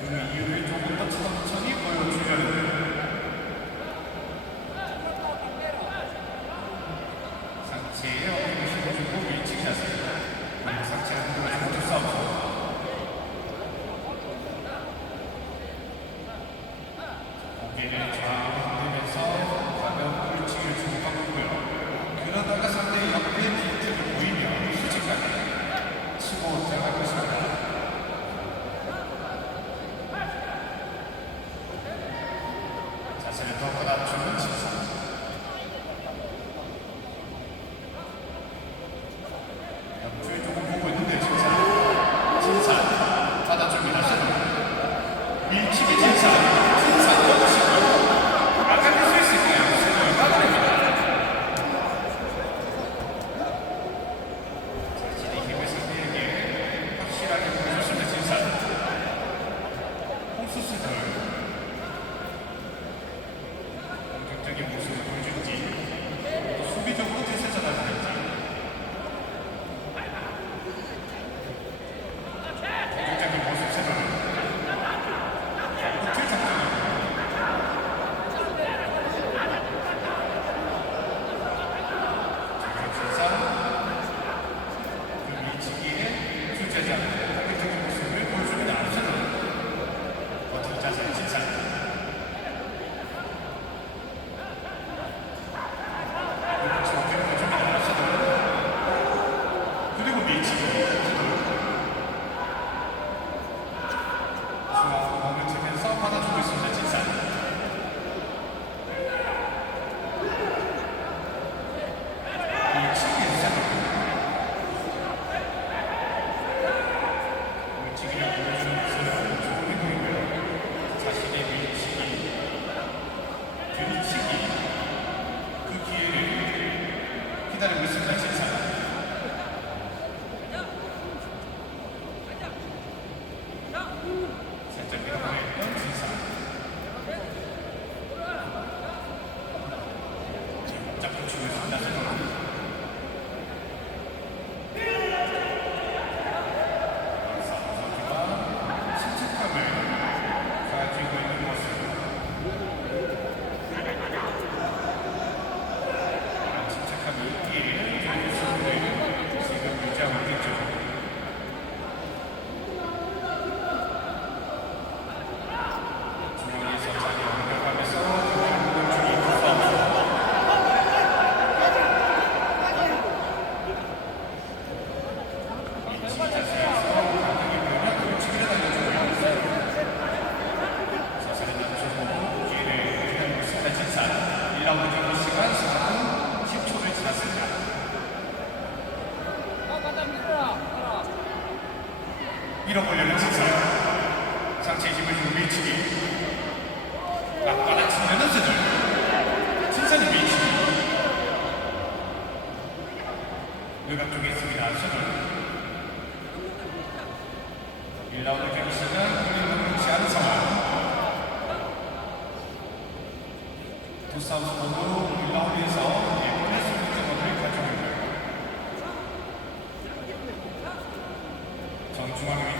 그 이유를 조금 더 찾아보자. Thank you. 밀어보려는 직선 상체 힘을 주고 밀치기. 앞바닥 치면은 스들. 천천히 밀치기. 외곽 쪽에 있습니다. 스들 1라운드 경기시는 공인을 놓지 않은 상황 두 사우스 독으로 1라운드에서 정중앙에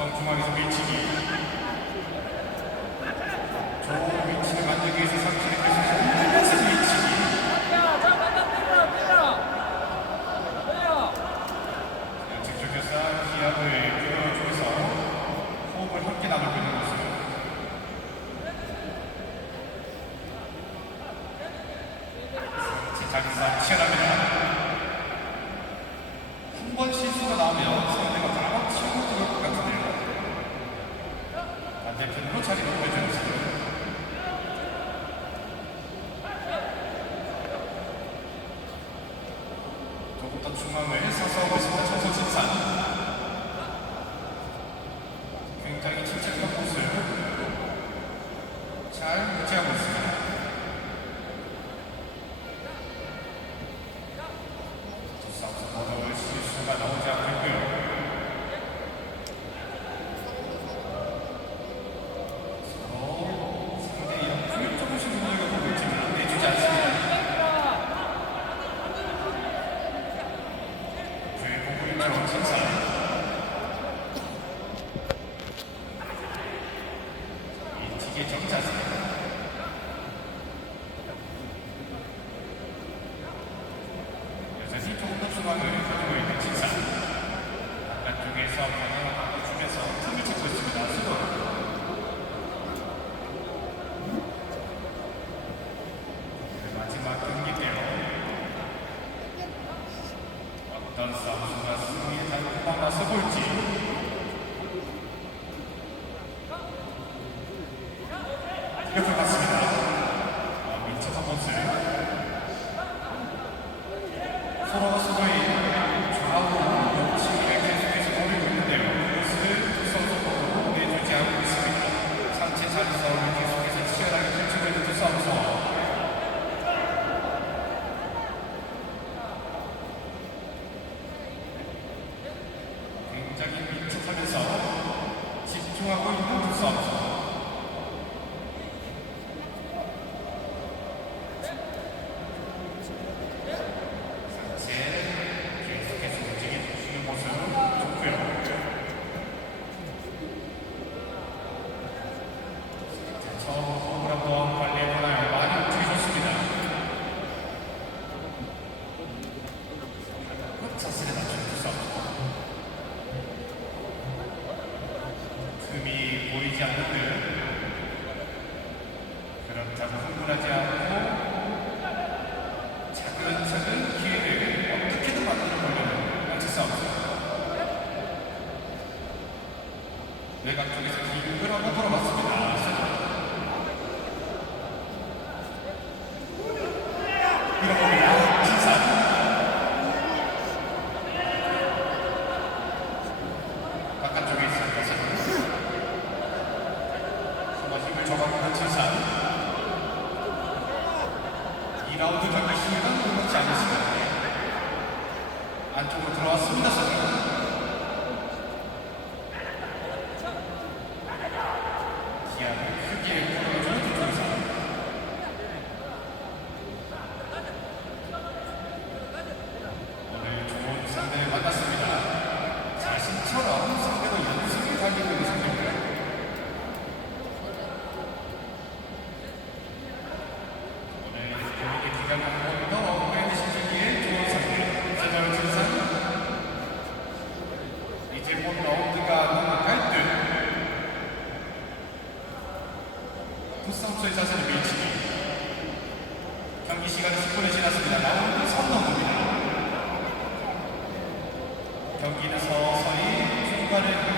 정중앙에서 밀치기. Артемов. 지지 않는 그런 자꾸 흥분하지 않고 차근차근 기회를 어떻게든 만들어 보려는 공체 싸움. 내각 쪽에서 힘을 한번 돌아봤습니다. 그 日本の大塚が帰ってプッサン투에 그 자세를 밀치기 경기 시간이 10분이 지났습니다. 라운드 3라운드입니다. 그 경기에서 서서히 순간을